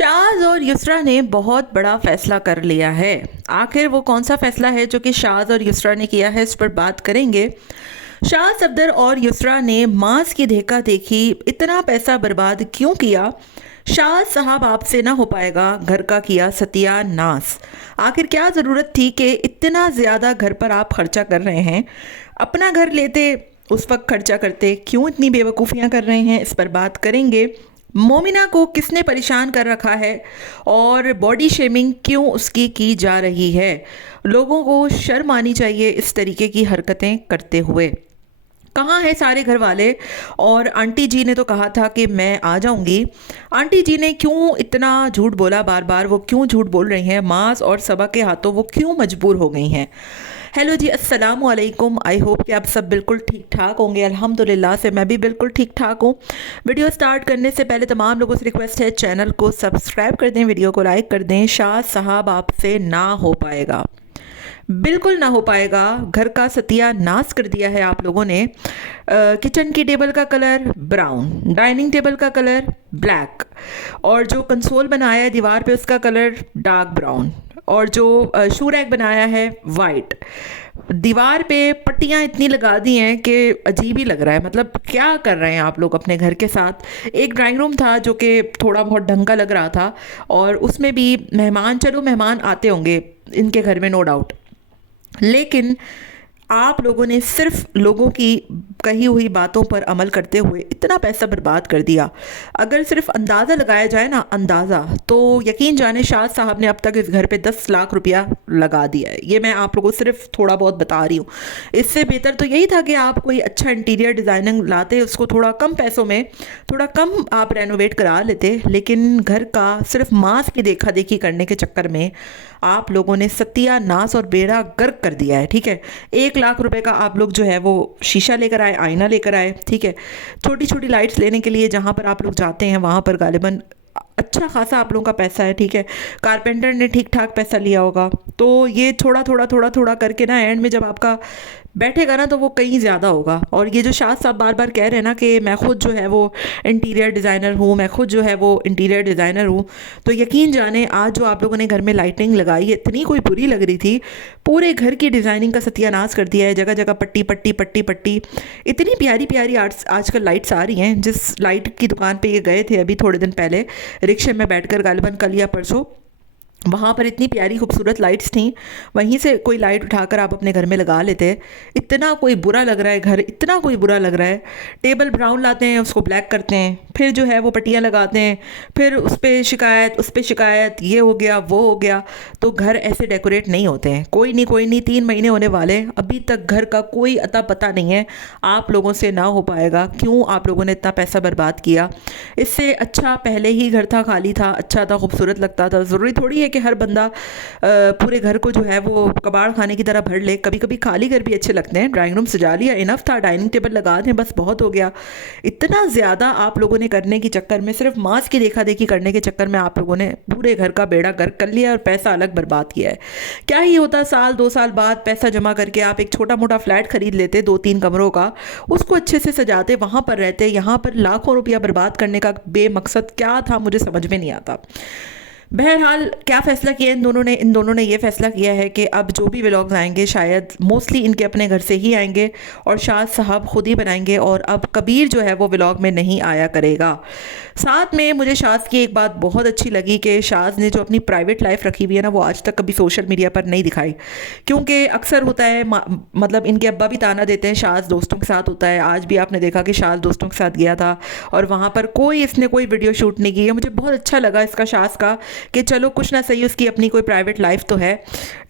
शाज़ और युसरा ने बहुत बड़ा फैसला कर लिया है। आखिर वो कौन सा फैसला है जो कि शाज़ और युसरा ने किया है, इस पर बात करेंगे। शाह सफदर और युसरा ने मांस की देखा देखी इतना पैसा बर्बाद क्यों किया? शाह साहब आपसे ना हो पाएगा, घर का किया सत्यानाश। आखिर क्या ज़रूरत थी कि इतना ज़्यादा घर पर आप खर्चा कर रहे हैं? अपना घर लेते उस वक्त खर्चा करते, क्यों इतनी बेवकूफ़ियाँ कर रहे हैं, इस पर बात करेंगे। मोमिना को किसने परेशान कर रखा है और बॉडी शेमिंग क्यों उसकी की जा रही है? लोगों को शर्म आनी चाहिए इस तरीके की हरकतें करते हुए। कहाँ है सारे घर वाले? और आंटी जी ने तो कहा था कि मैं आ जाऊंगी। आंटी जी ने क्यों इतना झूठ बोला? बार बार वो क्यों झूठ बोल रही हैं? मास और सबा के हाथों वो क्यों मजबूर हो गई हैं? हेलो जी, अस्सलाम वालेकुम। आई होप कि आप सब बिल्कुल ठीक ठाक होंगे। अल्हम्दुलिल्लाह से मैं भी बिल्कुल ठीक ठाक हूँ। वीडियो स्टार्ट करने से पहले तमाम लोगों से रिक्वेस्ट है, चैनल को सब्सक्राइब कर दें, वीडियो को लाइक कर दें। शाह साहब आपसे ना हो पाएगा, बिल्कुल ना हो पाएगा। घर का सत्यानाश कर दिया है आप लोगों ने। किचन की टेबल का कलर ब्राउन, डाइनिंग टेबल का कलर ब्लैक, और जो कंसोल बनाया है दीवार पे उसका कलर डार्क ब्राउन, और जो शू रैक बनाया है वाइट। दीवार पे पट्टियाँ इतनी लगा दी हैं कि अजीब ही लग रहा है। मतलब क्या कर रहे हैं आप लोग अपने घर के साथ? एक ड्राइंग रूम था जो कि थोड़ा बहुत ढंग का लग रहा था, और उसमें भी मेहमान, चलो मेहमान आते होंगे इनके घर में, नो डाउट, लेकिन आप लोगों ने सिर्फ लोगों की कही हुई बातों पर अमल करते हुए इतना पैसा बर्बाद कर दिया। अगर सिर्फ अंदाज़ा लगाया जाए ना, अंदाज़ा, तो यकीन जाने शाह साहब ने अब तक इस घर पे 10 लाख रुपया लगा दिया है। ये मैं आप लोगों को सिर्फ थोड़ा बहुत बता रही हूँ। इससे बेहतर तो यही था कि आप कोई अच्छा इंटीरियर डिज़ाइनिंग लाते, उसको थोड़ा कम पैसों में, थोड़ा कम आप रेनोवेट करा लेते। लेकिन घर का सिर्फ मांस की देखा देखी करने के चक्कर में आप लोगों ने सत्यानाश और बेड़ा गर्क कर दिया है। ठीक है, 1 लाख रुपए का आप लोग जो है वो शीशा लेकर आए, आईना लेकर आए। ठीक है, छोटी छोटी लाइट्स लेने के लिए जहाँ पर आप लोग जाते हैं वहाँ पर गालिबन अच्छा खासा आप लोगों का पैसा है। ठीक है, कारपेंटर ने ठीक ठाक पैसा लिया होगा। तो ये थोड़ा थोड़ा थोड़ा थोड़ा करके ना, एंड में जब आपका बैठेगा ना तो वो कहीं ज़्यादा होगा। और ये जो शाह साहब बार बार कह रहे हैं ना कि मैं खुद जो है वो इंटीरियर डिज़ाइनर हूँ, मैं खुद जो है वो इंटीरियर डिज़ाइनर हूँ, तो यकीन जाने आज जो आप लोगों ने घर में लाइटिंग लगाई है इतनी कोई बुरी लग रही थी, पूरे घर की डिज़ाइनिंग का सत्यानाश कर दिया है। जगह जगह पट्टी पट्टी पट्टी पट्टी, इतनी प्यारी प्यारी आर्ट्स आजकल लाइट्स आ रही हैं। जिस लाइट की दुकान पे ये गए थे अभी थोड़े दिन पहले रिक्शे में बैठकर, गालिबन कल या परसों, वहाँ पर इतनी प्यारी खूबसूरत लाइट्स थी। वहीं से कोई लाइट उठाकर आप अपने घर में लगा लेते। इतना कोई बुरा लग रहा है घर, इतना कोई बुरा लग रहा है। टेबल ब्राउन लाते हैं, उसको ब्लैक करते हैं, फिर जो है वो पट्टियाँ लगाते हैं, फिर उस पर शिकायत, उस पर शिकायत, ये हो गया वो हो गया। तो घर ऐसे डेकोरेट नहीं होते हैं। कोई नहीं कोई नहीं, 3 महीने होने वाले, अभी तक घर का कोई अता पता नहीं है। आप लोगों से ना हो पाएगा। क्यों आप लोगों ने इतना पैसा बर्बाद किया? इससे अच्छा पहले ही घर था, खाली था, अच्छा था, खूबसूरत लगता था। ज़रूरी थोड़ी है कि हर बंदा पूरे घर को जो है वो कबाड़ खाने की तरह भर ले। कभी कभी खाली घर भी अच्छे लगते हैं। ड्राइंग रूम सजा लिया, इनफ था, डाइनिंग टेबल लगा दें, बस बहुत हो गया। इतना ज़्यादा आप लोगों ने करने के चक्कर में, सिर्फ मांस की देखा देखी करने के चक्कर में आप लोगों ने पूरे घर का बेड़ा गर्क कर लिया और पैसा अलग बर्बाद किया है। क्या ही होता, साल 2 साल बाद पैसा जमा करके आप एक छोटा मोटा फ्लैट खरीद लेते, 2-3 कमरों का, उसको अच्छे से सजाते, वहाँ पर रहते। यहाँ पर लाखों रुपया बर्बाद करने का बेमकसद क्या था, मुझे समझ में नहीं आता। बहरहाल क्या फ़ैसला किया इन दोनों ने ये फ़ैसला किया है कि अब जो भी व्लॉग्स आएंगे शायद मोस्टली इनके अपने घर से ही आएंगे और शाद साहब खुद ही बनाएंगे, और अब कबीर जो है वो व्लॉग में नहीं आया करेगा। साथ में मुझे शाद की एक बात बहुत अच्छी लगी कि शाद ने जो अपनी प्राइवेट लाइफ रखी हुई है ना, वो आज तक कभी सोशल मीडिया पर नहीं दिखाई। क्योंकि अक्सर होता है, मतलब इनके अब्बा भी ताना देते हैं शाद दोस्तों के साथ होता है। आज भी आपने देखा कि शाद दोस्तों के साथ गया था और वहाँ पर इसने कोई वीडियो शूट नहीं की है। मुझे बहुत अच्छा लगा इसका, शाद का, कि चलो कुछ ना सही उसकी अपनी कोई प्राइवेट लाइफ तो है।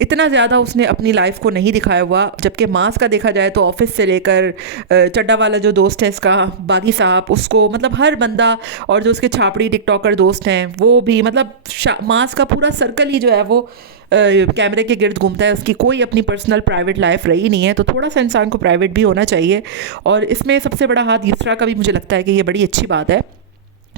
इतना ज़्यादा उसने अपनी लाइफ को नहीं दिखाया हुआ। जबकि मास का देखा जाए तो ऑफिस से लेकर चड्डा वाला जो दोस्त है इसका, बागी साहब, उसको, मतलब हर बंदा, और जो उसके छापड़ी टिकटॉकर दोस्त हैं वो भी, मतलब मास का पूरा सर्कल ही जो है वो कैमरे के गिर्द घूमता है। उसकी कोई अपनी पर्सनल प्राइवेट लाइफ रही नहीं है। तो थोड़ा सा इंसान को प्राइवेट भी होना चाहिए। और इसमें सबसे बड़ा हाथ युसरा का भी मुझे लगता है कि ये बड़ी अच्छी बात है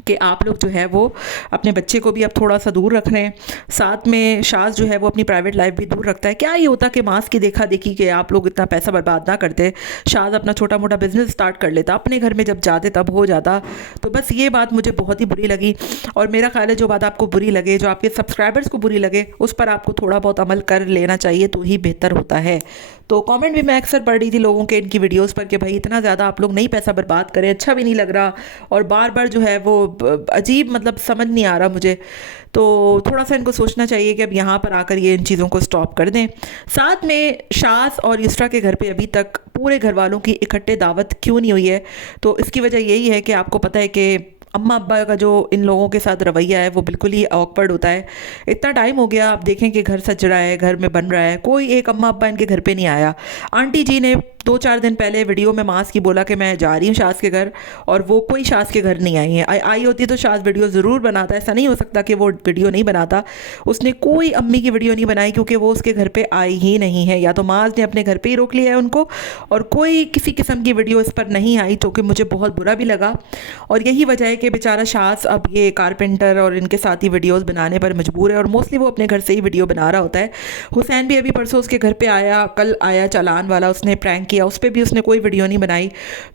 कि आप लोग जो है वो अपने बच्चे को भी अब थोड़ा सा दूर रख रहे हैं, साथ में शाज़ जो है वो अपनी प्राइवेट लाइफ भी दूर रखता है। क्या ये होता कि मास की देखा देखी कि आप लोग इतना पैसा बर्बाद ना करते, शाज़ अपना छोटा मोटा बिजनेस स्टार्ट कर लेता, अपने घर में जब जाते तब हो जाता। तो बस ये बात मुझे बहुत ही बुरी लगी, और मेरा ख्याल है जो बात आपको बुरी लगे, जो आपके सब्सक्राइबर्स को बुरी लगे, उस पर आपको थोड़ा बहुत अमल कर लेना चाहिए तो ही बेहतर होता है। तो कमेंट भी मैं अक्सर पढ़ रही थी लोगों के इनकी वीडियोस पर कि भाई इतना ज़्यादा आप लोग नहीं पैसा बर्बाद करें, अच्छा भी नहीं लग रहा, और बार बार जो है वो अजीब, मतलब समझ नहीं आ रहा मुझे। तो थोड़ा सा इनको सोचना चाहिए कि अब यहाँ पर आकर ये इन चीज़ों को स्टॉप कर दें। साथ में शाज़ और युसरा के घर पे अभी तक पूरे घर वालों की इकट्ठे दावत क्यों नहीं हुई है? तो इसकी वजह यही है कि आपको पता है कि अम्मा अब्बा का जो इन लोगों के साथ रवैया है वो बिल्कुल ही ऑकवर्ड होता है। इतना टाइम हो गया, आप देखें कि घर सज रहा है, घर में बन रहा है, कोई एक अम्मा अब्बा इनके घर पे नहीं आया। आंटी जी ने 2-4 दिन पहले वीडियो में मास की बोला कि मैं जा रही हूँ शाज़ के घर, और वो कोई शाज़ के घर नहीं आई है। आई होती तो शाज़ वीडियो ज़रूर बनाता, ऐसा नहीं हो सकता कि वो वीडियो नहीं बनाता। उसने कोई अम्मी की वीडियो नहीं बनाई क्योंकि वो उसके घर पे आई ही नहीं है, या तो माज ने अपने घर पे ही रोक लिया है उनको, और कोई किसी किस्म की वीडियो इस पर नहीं आई, जो कि मुझे बहुत बुरा भी लगा। और यही वजह है कि बेचारा शाज़ अब ये कारपेंटर और इनके साथ ही वीडियोज़ बनाने पर मजबूर है, और मोस्टली वो अपने घर से ही वीडियो बना रहा होता है। हुसैन भी अभी परसों उसके घर पर आया, कल आया चालान वाला, उसने प्रैंक किया, उस पर भी उसने कोई वीडियो नहीं बनाई।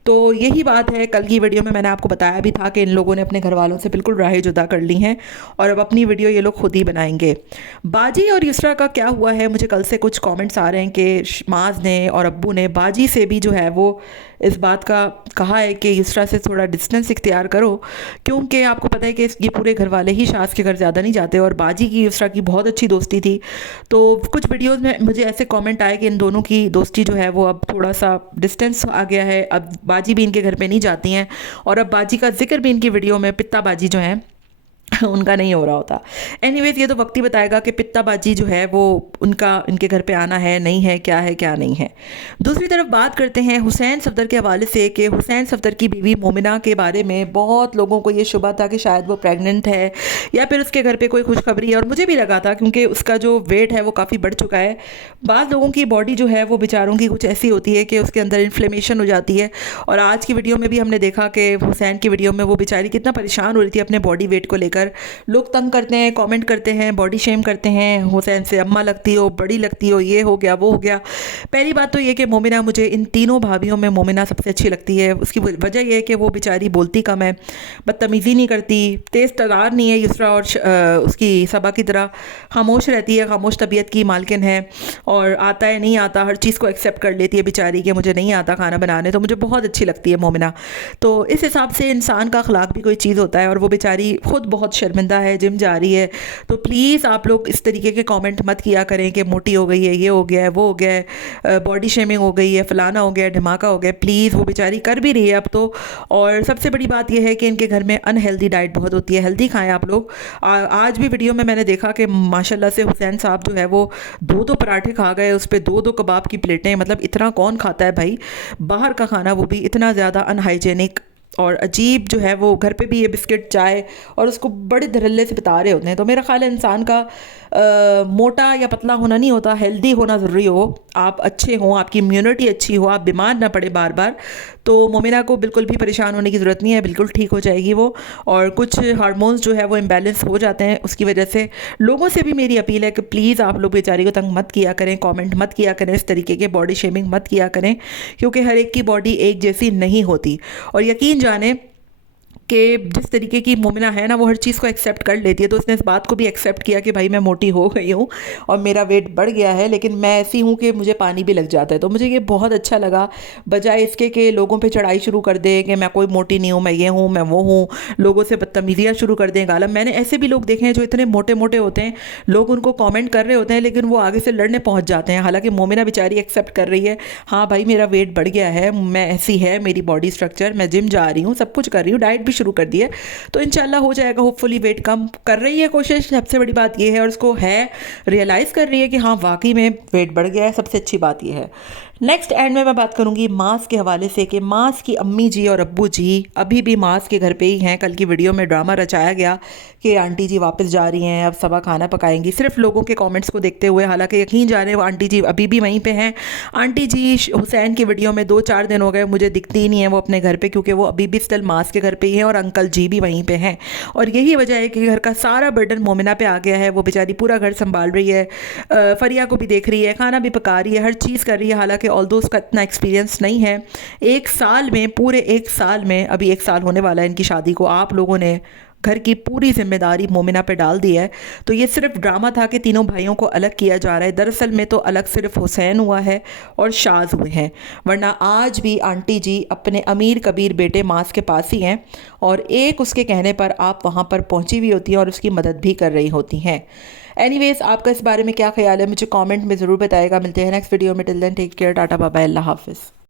तो यही बात है, कल की वीडियो में मैंने आपको बताया भी था कि इन लोगों ने अपने घर वालों से बिल्कुल राहें जुदा कर ली हैं, और अब अपनी वीडियो ये लोग खुद ही बनाएंगे। बाजी और युसरा का क्या हुआ है, मुझे कल से कुछ कमेंट्स आ रहे हैं कि माज ने और अब्बू ने बाजी से भी जो है वो इस बात का कहा है कि युसरा से थोड़ा डिस्टेंस इख्तियार करो, क्योंकि आपको पता है कि ये पूरे घर वाले ही शाज़ के घर ज़्यादा नहीं जाते, और बाजी की युसरा की बहुत अच्छी दोस्ती थी। तो कुछ वीडियोज़ में मुझे ऐसे कमेंट आए कि इन दोनों की दोस्ती जो है वो अब थोड़ा सा डिस्टेंस आ गया है, अब बाजी भी इनके घर पे नहीं जाती हैं, और अब बाजी का जिक्र भी इनकी वीडियो में पित्ता बाजी जो है उनका नहीं हो रहा होता। एनीवेज, ये तो वक्त ही बताएगा कि पित्ताबाजी जो है वो उनका इनके घर पे आना है नहीं है, क्या नहीं है। दूसरी तरफ बात करते हैं हुसैन सफदर के हवाले से कि हुसैन सफदर की बीवी मोमिना के बारे में बहुत लोगों को ये शुबा था कि शायद वो प्रेग्नेंट है, या फिर उसके घर पे कोई खुशखबरी है, और मुझे भी लगा था क्योंकि उसका जो वेट है वो काफ़ी बढ़ चुका है। बाद लोगों की बॉडी जो है वो बेचारों की कुछ ऐसी होती है कि उसके अंदर इन्फ्लेमेशन हो जाती है, और आज की वीडियो में भी हमने देखा कि हुसैन की वीडियो में वो बेचारी कितना परेशान हो रही थी अपने बॉडी वेट को लेकर। लोग तंग करते हैं, कमेंट करते हैं, बॉडी शेम करते हैं, हुसैन से अम्मा लगती हो, बड़ी लगती हो, ये हो गया वो हो गया। पहली बात तो ये कि मोमिना, मुझे इन तीनों भाभियों में मोमिना सबसे अच्छी लगती है। उसकी वजह यह है कि वो बेचारी बोलती कम है, बदतमीज़ी नहीं करती, तेज़ तरार नहीं है युसरा और उसकी सबा की तरह, खामोश रहती है, खामोश तबीयत की मालकिन है, और आता है नहीं आता हर चीज़ को एक्सेप्ट कर लेती है बेचारी कि मुझे नहीं आता खाना बनाने। तो मुझे बहुत अच्छी लगती है मोमिना। तो इस हिसाब से इंसान का अखलाक भी कोई चीज़ होता है, और वो बेचारी खुद बहुत शर्मिंदा है, जिम जा रही है। तो प्लीज़ आप लोग इस तरीके के कमेंट मत किया करें कि मोटी हो गई है, ये हो गया है, वो हो गया है, बॉडी शेमिंग हो गई है, फलाना हो गया, धमाका हो गया। प्लीज़, वो बेचारी कर भी रही है अब तो। और सबसे बड़ी बात यह है कि इनके घर में अनहेल्दी डाइट बहुत होती है, हेल्दी खाएं आप लोग। आज भी वीडियो में मैंने देखा कि माशाल्लाह से हुसैन साहब जो है वो 2-2 पराठे खा गए, उस पर 2-2 कबाब की प्लेटें। मतलब इतना कौन खाता है भाई बाहर का खाना, वो भी इतना ज़्यादा अनहाइजेनिक और अजीब जो है। वो घर पे भी ये बिस्किट चाय और उसको बड़े धड़ल्ले से बता रहे होते हैं। तो मेरा ख्याल है इंसान का मोटा या पतला होना नहीं होता, हेल्दी होना ज़रूरी हो, आप अच्छे हों, आपकी इम्यूनिटी अच्छी हो, आप बीमार ना पड़े बार बार। तो मोमिना को बिल्कुल भी परेशान होने की ज़रूरत नहीं है, बिल्कुल ठीक हो जाएगी वो। और कुछ हार्मोन्स जो है वो इम्बैलेंस हो जाते हैं उसकी वजह से। लोगों से भी मेरी अपील है कि प्लीज़ आप लोग बेचारी को तंग मत किया करें, कमेंट मत किया करें, इस तरीके के बॉडी शेमिंग मत किया करें, क्योंकि हर एक की बॉडी एक जैसी नहीं होती। और यकीन जाने कि जिस तरीके की मोमिना है ना, वो हर चीज़ को एक्सेप्ट कर लेती है। तो उसने इस बात को भी एक्सेप्ट किया कि भाई मैं मोटी हो गई हूँ और मेरा वेट बढ़ गया है, लेकिन मैं ऐसी हूँ कि मुझे पानी भी लग जाता है। तो मुझे ये बहुत अच्छा लगा, बजाय इसके कि लोगों पे चढ़ाई शुरू कर दे कि मैं कोई मोटी नहीं हूँ, मैं ये हूँ, मैं वो हूँ, लोगों से बदतमीजियाँ शुरू कर दें गालम। मैंने ऐसे भी लोग देखे हैं जो इतने मोटे मोटे होते हैं, लोग उनको कॉमेंट कर रहे होते हैं, लेकिन वो आगे से लड़ने पहुँच जाते हैं। हालाँकि मोमिना बेचारी एक्सेप्ट कर रही है, हाँ भाई मेरा वेट बढ़ गया है, मैं ऐसी है मेरी बॉडी स्ट्रक्चर, मैं जिम जा रही हूँ, सब कुछ कर रही हूँ, डाइट भी शुरू कर दी है, तो इंशाल्लाह हो जाएगा। होपफुली वेट कम कर रही है कोशिश, सबसे बड़ी बात ये है, और उसको है रियलाइज़ कर रही है कि हाँ वाकई में वेट बढ़ गया है, सबसे अच्छी बात ये है। नेक्स्ट एंड में मैं बात करूंगी मास के हवाले से कि मास की अम्मी जी और अब्बू जी अभी भी मास के घर पे ही हैं। कल की वीडियो में ड्रामा रचाया गया कि आंटी जी वापस जा रही हैं, अब सबा खाना पकाएंगी, सिर्फ लोगों के कमेंट्स को देखते हुए। हालांकि यकीन जाने वो आंटी जी अभी भी वहीं पे हैं। आंटी जी हुसैन की वीडियो में 2-4 दिन हो गए मुझे दिखती ही नहीं है वो अपने घर पर, क्योंकि वो अभी भी स्टिल मास के घर पर ही हैं और अंकल जी भी वहीं पे हैं, और यही वजह है कि घर का सारा बर्डन मोमिना पे आ गया है। वो बेचारी पूरा घर संभाल रही है, फरिया को भी देख रही है, खाना भी पका रही है, हर चीज़ कर रही है। हालांकि ऑल्दो उसका इतना एक्सपीरियंस नहीं है। एक साल में, पूरे एक साल में, अभी एक साल होने वाला है इनकी शादी को, आप लोगों ने घर की पूरी जिम्मेदारी मोमिना पे डाल दी है। तो ये सिर्फ ड्रामा था कि तीनों भाइयों को अलग किया जा रहा है। दरअसल में तो अलग सिर्फ हुसैन हुआ है और शाज हुए हैं, वरना आज भी आंटी जी अपने अमीर कबीर बेटे मास के पास ही हैं, और एक उसके कहने पर आप वहाँ पर पहुँची हुई होती हैं और उसकी मदद भी कर रही होती हैं। एनीवेज, आपका इस बारे में क्या ख्याल है मुझे कमेंट में ज़रूर बताएगा। मिलते हैं नेक्स्ट वीडियो में। Till then take care, tata bye bye, अल्लाह हाफिज़।